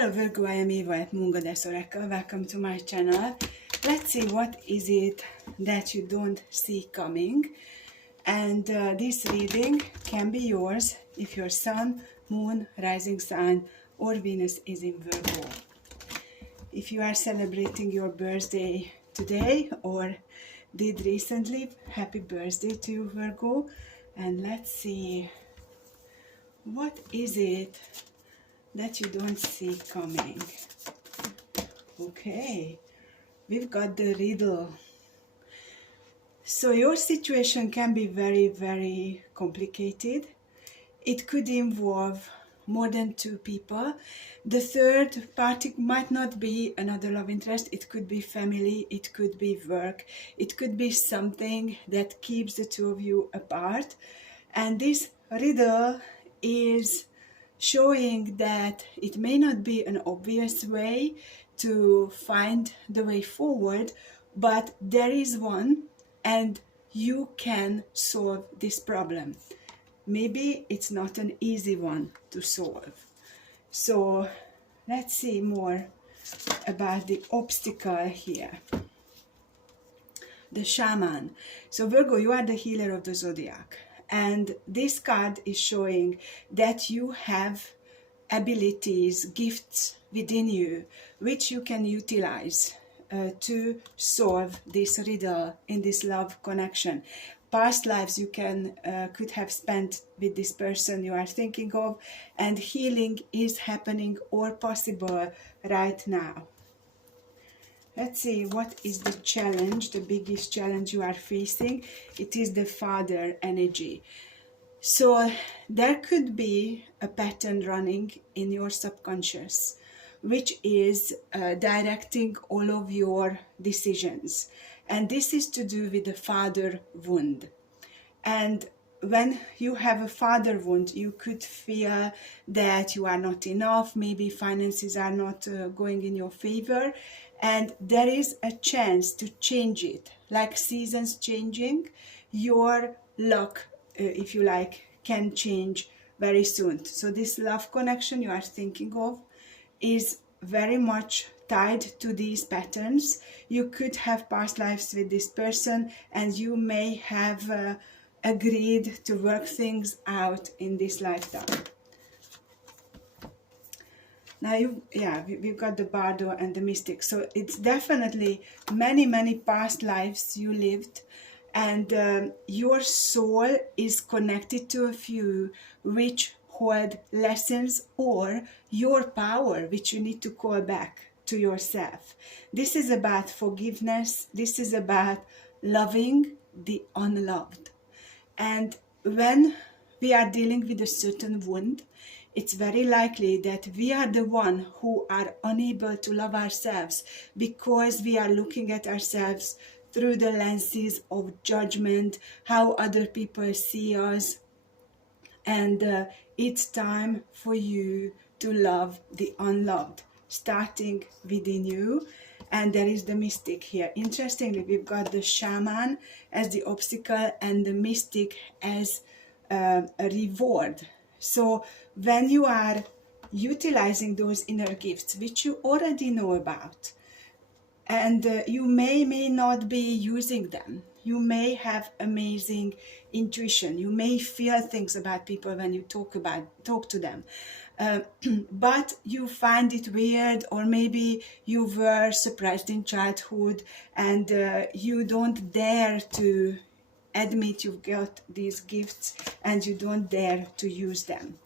Hello Virgo, I am Eva at Moon Goddess Oracle. Welcome to my channel. Let's see what is it that you don't see coming. And this reading can be yours if your Sun, Moon, Rising Sign or Venus is in Virgo. If you are celebrating your birthday today or did recently, happy birthday to you, Virgo. And let's see, what is it that you don't see coming? Okay, we've got the riddle. So your situation can be very, very complicated. It could involve more than two people. The third party might not be another love interest. It could be family, it could be work, it could be something that keeps the two of you apart. And this riddle is showing that it may not be an obvious way to find the way forward, but there is one and you can solve this problem. Maybe it's not an easy one to solve. So let's see more about the obstacle here. The shaman. So Virgo, you are the healer of the zodiac. And this card is showing that you have abilities, gifts within you, which you can utilize to solve this riddle in this love connection. Past lives you could have spent with this person you are thinking of, and healing is happening or possible right now. Let's see, what is the challenge, the biggest challenge you are facing? It is the father energy. So there could be a pattern running in your subconscious, which is directing all of your decisions. And this is to do with the father wound. And when you have a father wound, you could feel that you are not enough, maybe finances are not going in your favor, and there is a chance to change it. Like seasons changing, your luck, if you like, can change very soon. So this love connection you are thinking of is very much tied to these patterns. You could have past lives with this person and you may have agreed to work things out in this lifetime. Now we've got the Bardo and the Mystic. So it's definitely many past lives you lived, and your soul is connected to a few which hold lessons or your power, which you need to call back to yourself. This is about forgiveness. This is about loving the unloved. And when we are dealing with a certain wound, it's very likely that we are the one who are unable to love ourselves because we are looking at ourselves through the lenses of judgment, how other people see us. And it's time for you to love the unloved, starting within you. And there is the Mystic here. Interestingly, we've got the shaman as the obstacle and the Mystic as a reward. So when you are utilizing those inner gifts, which you already know about, and you may not be using them, you may have amazing intuition, you may feel things about people when you talk to them, but you find it weird, or maybe you were suppressed in childhood and you don't dare to admit you've got these gifts and you don't dare to use them.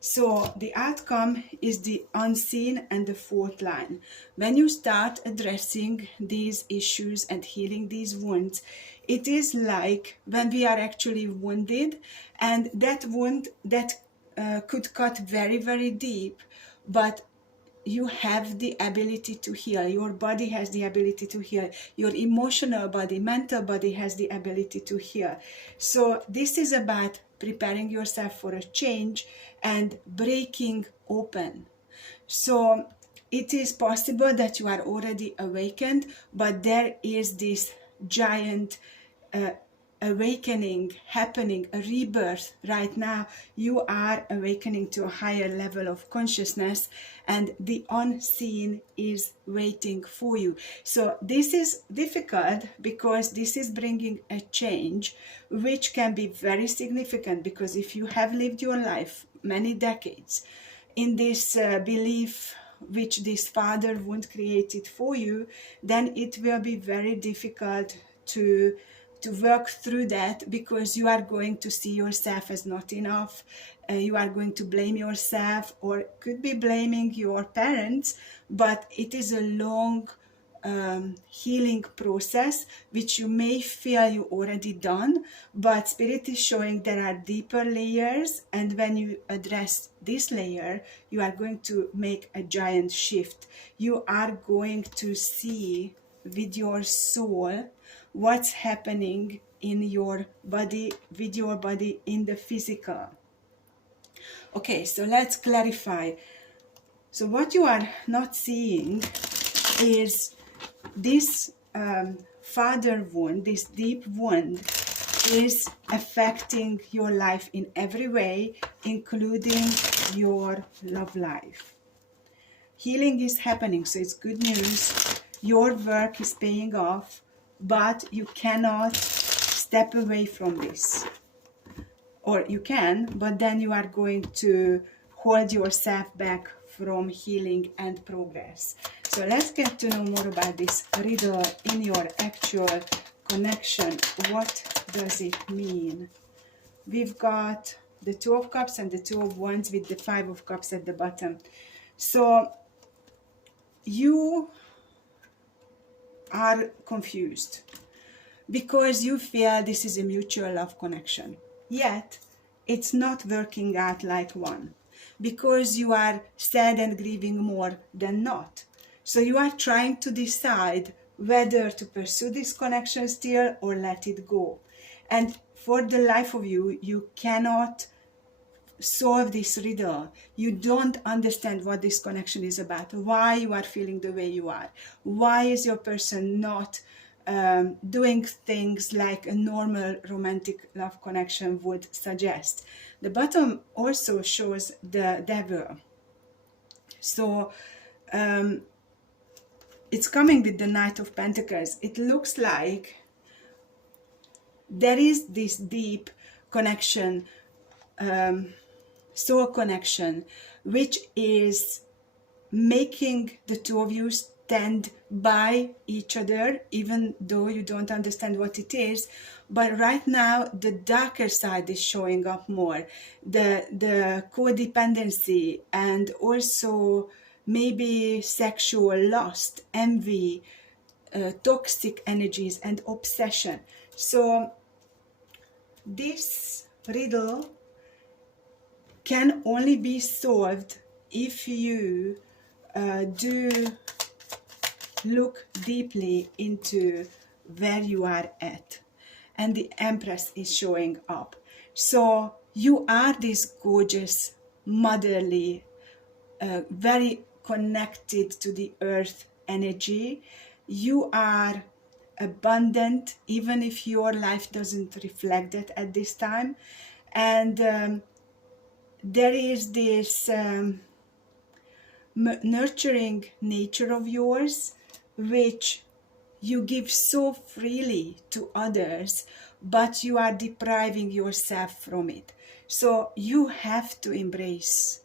So the outcome is the unseen and the fourth line. When you start addressing these issues and healing these wounds, it is like when we are actually wounded, and that wound that could cut very deep, but you have the ability to heal. Your body has the ability to heal. Your emotional body, mental body has the ability to heal. So this is about preparing yourself for a change and breaking open. So it is possible that you are already awakened, but there is this giant awakening happening, a rebirth right now. You are awakening to a higher level of consciousness, and the unseen is waiting for you. So this is difficult because this is bringing a change which can be very significant, because if you have lived your life many decades in this belief which this father wound created for you, then it will be very difficult to work through that, because you are going to see yourself as not enough. You are going to blame yourself, or could be blaming your parents, but it is a long healing process which you may feel you already done, but spirit is showing there are deeper layers, and when you address this layer, you are going to make a giant shift. You are going to see with your soul what's happening in your body, with your body in the physical. Okay, so let's clarify. So what you are not seeing is this father wound, this deep wound is affecting your life in every way, including your love life. Healing is happening, so it's good news. Your work is paying off, but you cannot step away from this. Or you can, but then you are going to hold yourself back from healing and progress. So let's get to know more about this riddle in your actual connection. What does it mean? We've got the Two of Cups and the Two of Wands with the Five of Cups at the bottom. So you are confused because you feel this is a mutual love connection. Yet, it's not working out like one, because you are sad and grieving more than not. So you are trying to decide whether to pursue this connection still or let it go. And for the life of you, you cannot solve this riddle. You don't understand what this connection is about, why you are feeling the way you are. Why is your person not doing things like a normal romantic love connection would suggest? The bottom also shows the devil. So it's coming with the Knight of Pentacles. It looks like there is this deep connection, soul connection, which is making the two of you stand by each other, even though you don't understand what it is. But right now, the darker side is showing up more. The codependency, and also maybe sexual lust, envy, toxic energies, and obsession. So this riddle can only be solved if you do look deeply into where you are at. And the Empress is showing up. So you are this gorgeous, motherly, very connected to the earth energy. You are abundant, even if your life doesn't reflect that at this time. And there is this nurturing nature of yours, which you give so freely to others, but you are depriving yourself from it. So you have to embrace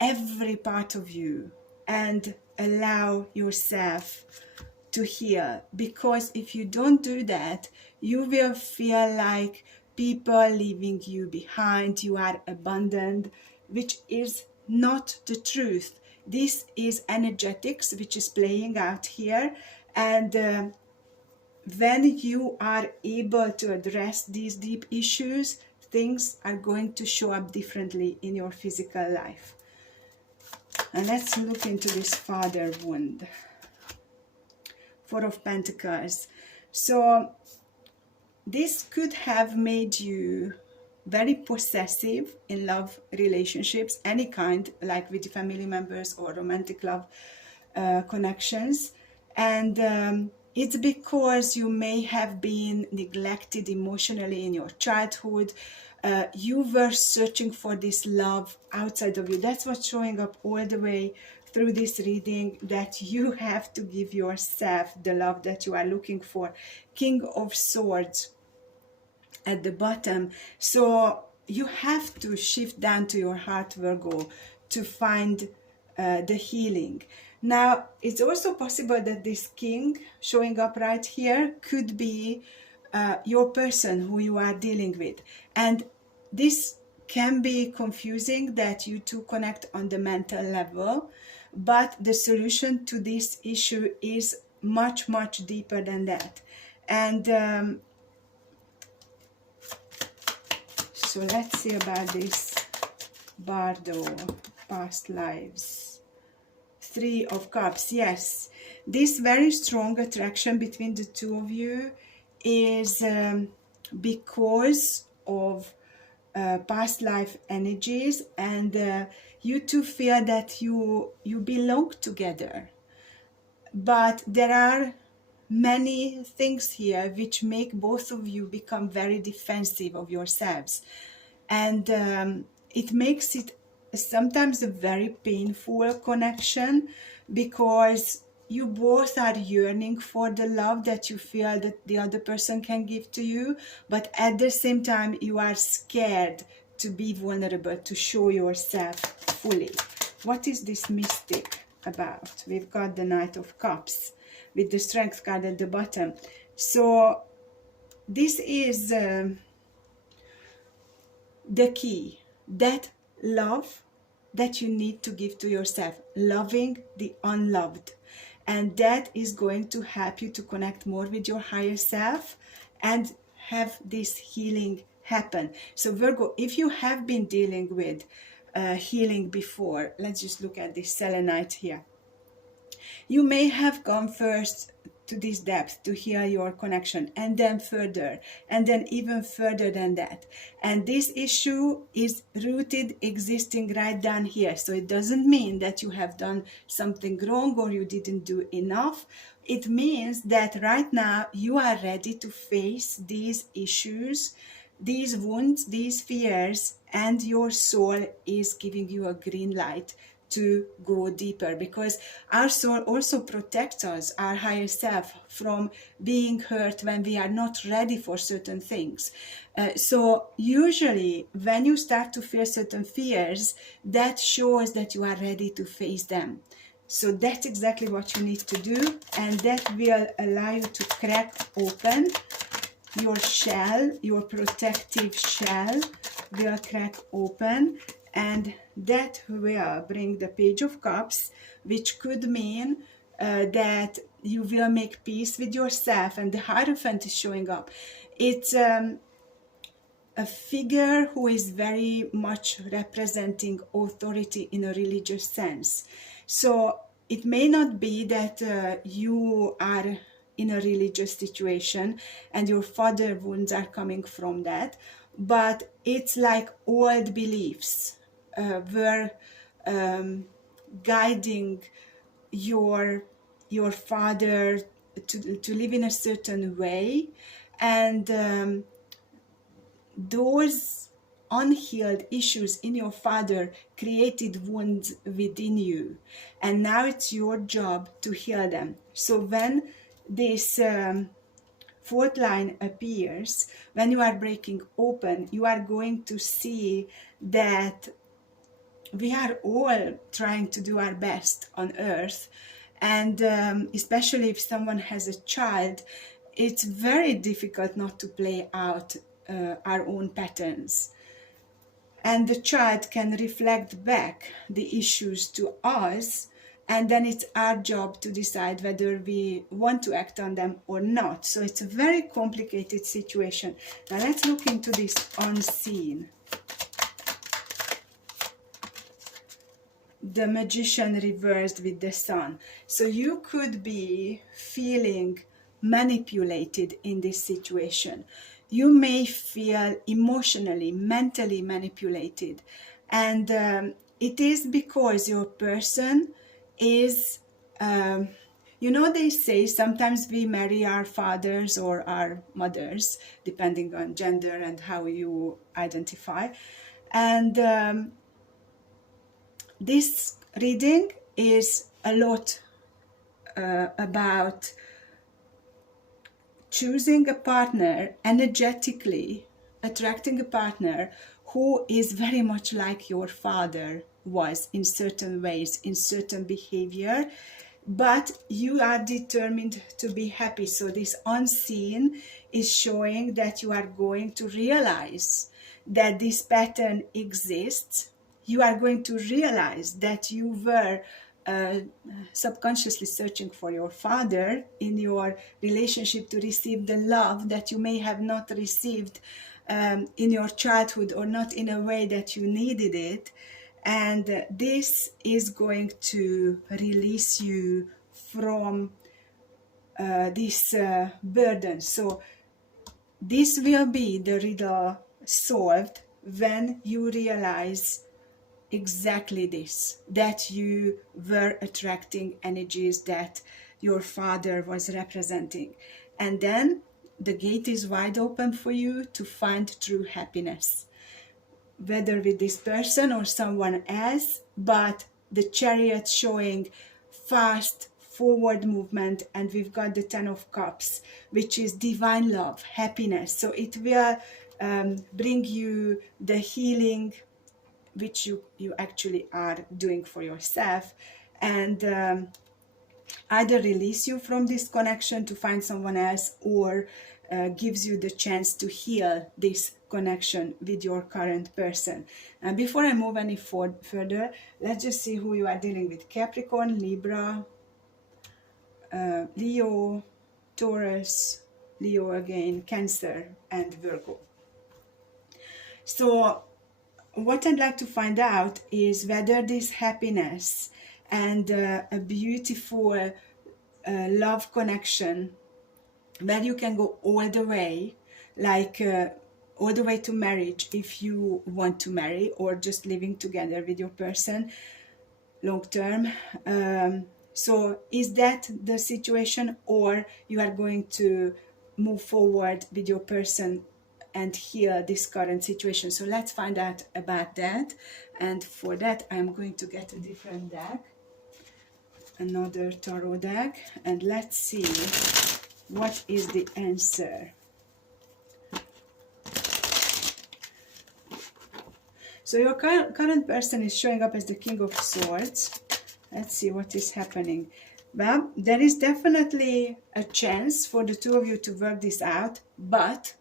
every part of you and allow yourself to heal, because if you don't do that, you will feel like people leaving you behind, you are abandoned, which is not the truth. This is energetics which is playing out here, and when you are able to address these deep issues, things are going to show up differently in your physical life. And let's look into this father wound. Four of Pentacles. So this could have made you very possessive in love relationships, any kind, like with family members or romantic love connections. And it's because you may have been neglected emotionally in your childhood. You were searching for this love outside of you. That's what's showing up all the way through this reading, that you have to give yourself the love that you are looking for. King of Swords at the bottom. So you have to shift down to your heart, Virgo, to find the healing. Now, it's also possible that this king showing up right here could be your person who you are dealing with. And this can be confusing, that you two connect on the mental level, but the solution to this issue is much, much deeper than that. And so let's see about this Bardo, past lives. 3 of Cups, yes. This very strong attraction between the two of you is because of past life energies, and you two feel that you belong together. But there are many things here which make both of you become very defensive of yourselves, and it makes it sometimes a very painful connection, because you both are yearning for the love that you feel that the other person can give to you, but at the same time you are scared to be vulnerable, to show yourself fully. What is this mystic about? We've got the Knight of Cups with the Strength card at the bottom. So this is the key, that love that you need to give to yourself, loving the unloved. And that is going to help you to connect more with your higher self and have this healing happen. So Virgo, if you have been dealing with healing before, let's just look at this selenite here. You may have gone first to this depth to heal your connection, and then further, and then even further than that. And this issue is rooted, existing right down here. So it doesn't mean that you have done something wrong or you didn't do enough. It means that right now you are ready to face these issues, these wounds, these fears, and your soul is giving you a green light to go deeper, because our soul also protects us, our higher self, from being hurt when we are not ready for certain things. So usually when you start to feel certain fears, that shows that you are ready to face them. So that's exactly what you need to do, and that will allow you to crack open your shell, your protective shell will crack open, and that will bring the Page of Cups, which could mean that you will make peace with yourself. And the Hierophant is showing up. It's a figure who is very much representing authority in a religious sense. So it may not be that you are in a religious situation and your father wounds are coming from that, but it's like old beliefs were guiding your father to live in a certain way, and those unhealed issues in your father created wounds within you, and now it's your job to heal them. So when this fourth line appears, when you are breaking open, you are going to see that we are all trying to do our best on earth, and especially if someone has a child, it's very difficult not to play out our own patterns. And the child can reflect back the issues to us, and then it's our job to decide whether we want to act on them or not. So it's a very complicated situation. Now let's look into this unseen. The Magician reversed with the Sun. So you could be feeling manipulated in this situation. You may feel emotionally, mentally manipulated, and it is because your person is You know, they say sometimes we marry our fathers or our mothers, depending on gender and how you identify. And this reading is a lot about choosing a partner energetically, attracting a partner who is very much like your father was in certain ways, in certain behavior, but you are determined to be happy. So this unseen is showing that you are going to realize that this pattern exists. You are going to realize that you were uh, subconsciously searching for your father in your relationship to receive the love that you may have not received in your childhood, or not in a way that you needed it. And this is going to release you from this burden. So this will be the riddle solved when you realize exactly this, that you were attracting energies that your father was representing. And then the gate is wide open for you to find true happiness, whether with this person or someone else. But the chariot showing fast forward movement, and we've got the 10 of cups, which is divine love, happiness. So it will bring you the healing which you actually are doing for yourself, and either release you from this connection to find someone else, or gives you the chance to heal this connection with your current person. And before I move any further, let's just see who you are dealing with. Capricorn, Libra, Leo, Taurus, Leo again, Cancer, and Virgo. So what I'd like to find out is whether this happiness and a beautiful love connection, where you can go all the way, like all the way to marriage if you want to marry, or just living together with your person long term. So is that the situation, or you are going to move forward with your person and heal this current situation? So let's find out about that. And for that, I'm going to get a different deck, another tarot deck, and let's see what is the answer. So your current person is showing up as the King of Swords. Let's see what is happening. Well, there is definitely a chance for the two of you to work this out, but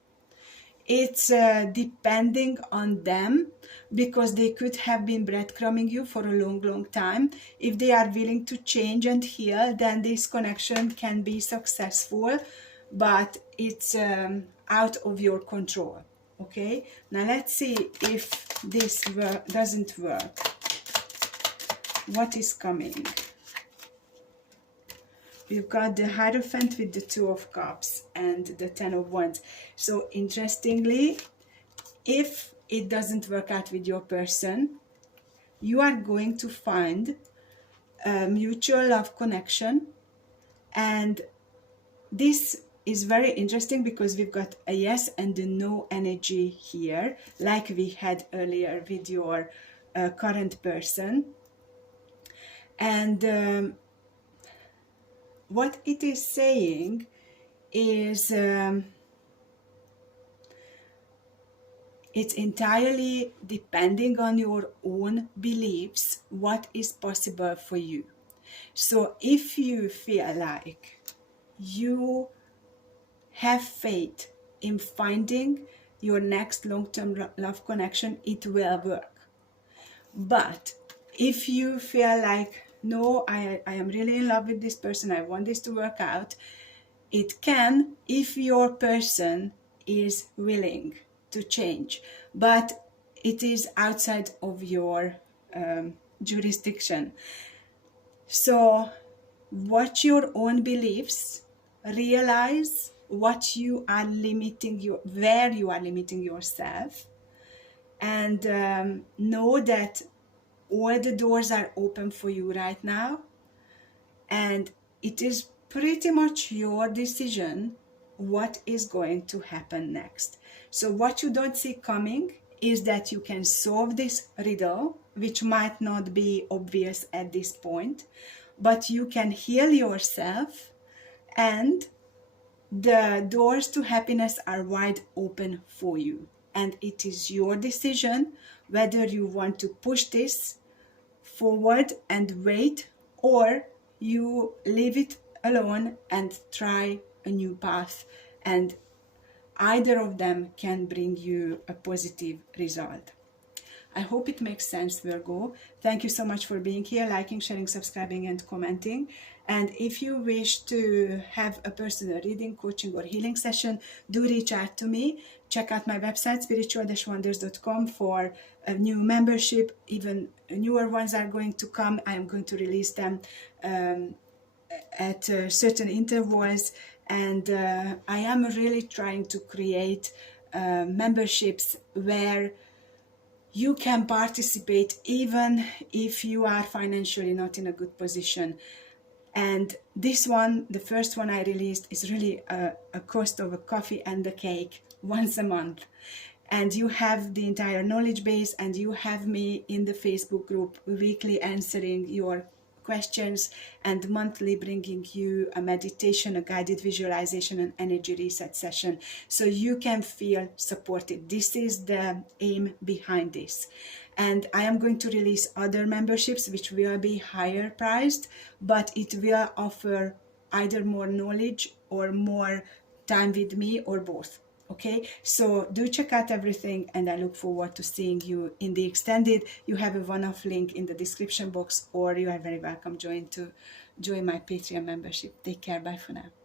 it's depending on them, because they could have been breadcrumbing you for a long time. If they are willing to change and heal, then this connection can be successful, but it's out of your control. Okay, now let's see if this doesn't work. What is coming? We've got the Hierophant with the Two of Cups and the Ten of Wands. So interestingly, if it doesn't work out with your person, you are going to find a mutual love connection. And this is very interesting because we've got a yes and a no energy here, like we had earlier with your current person. And what it is saying is it's entirely depending on your own beliefs what is possible for you. So if you feel like you have faith in finding your next long-term love connection, it will work. But if you feel like, no, I am really in love with this person, I want this to work out, it can, if your person is willing to change. But it is outside of your jurisdiction. So watch your own beliefs, realize what you are limiting, where you are limiting yourself, and know that all the doors are open for you right now. And it is pretty much your decision what is going to happen next. So what you don't see coming is that you can solve this riddle, which might not be obvious at this point, but you can heal yourself, and the doors to happiness are wide open for you. And it is your decision whether you want to push this forward and wait, or you leave it alone and try a new path. And either of them can bring you a positive result. I hope it makes sense, Virgo. Thank you so much for being here, liking, sharing, subscribing, and commenting. And if you wish to have a personal reading, coaching, or healing session, do reach out to me. Check out my website, spiritual-wonders.com, for a new membership. Even newer ones are going to come. I am going to release them at certain intervals. And I am really trying to create memberships where you can participate even if you are financially not in a good position. And this one, the first one I released, is really a cost of a coffee and a cake once a month. And you have the entire knowledge base, and you have me in the Facebook group weekly answering your questions, and monthly bringing you a meditation, a guided visualization, and energy reset session, so you can feel supported. This is the aim behind this. And I am going to release other memberships which will be higher priced, but it will offer either more knowledge or more time with me, or both. Okay, so do check out everything, and I look forward to seeing you in the extended. You have a one-off link in the description box, or you are very welcome to join my Patreon membership. Take care. Bye for now.